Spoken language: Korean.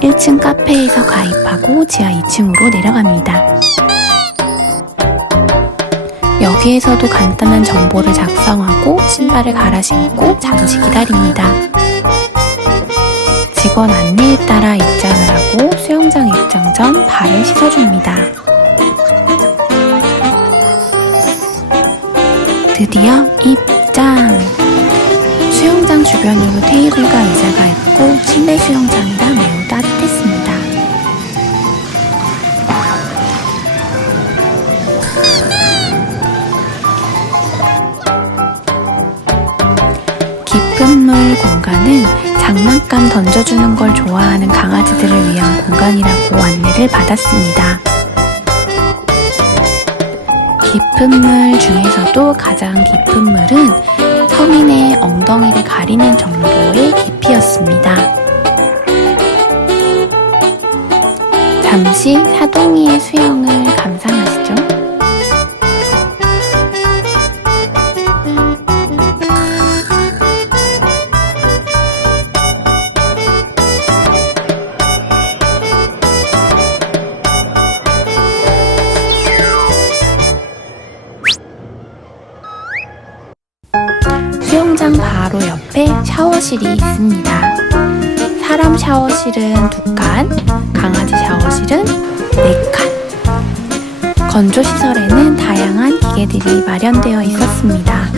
1층 카페에서 가입하고 지하 2층으로 내려갑니다. 여기에서도 간단한 정보를 작성하고 신발을 갈아 신고 잠시 기다립니다. 직원 안내에 따라 입장을 하고 수영장 입장 전 발을 씻어줍니다. 드디어 입 장! 수영장 주변으로 테이블과 의자가 있고 실내 수영장이라 매우 따뜻했습니다. 깊은 물 공간은 장난감 던져주는 걸 좋아하는 강아지들을 위한 공간이라고 안내를 받았습니다. 깊은 물 중에서도 가장 깊은 물은 서민의 엉덩이를 가리는 정도의 깊이였습니다. 잠시 사동이의 수영을 샤워장 바로 옆에 샤워실이 있습니다. 사람 샤워실은 두칸 강아지 샤워실은 네칸 건조시설에는 다양한 기계들이 마련되어 있었습니다.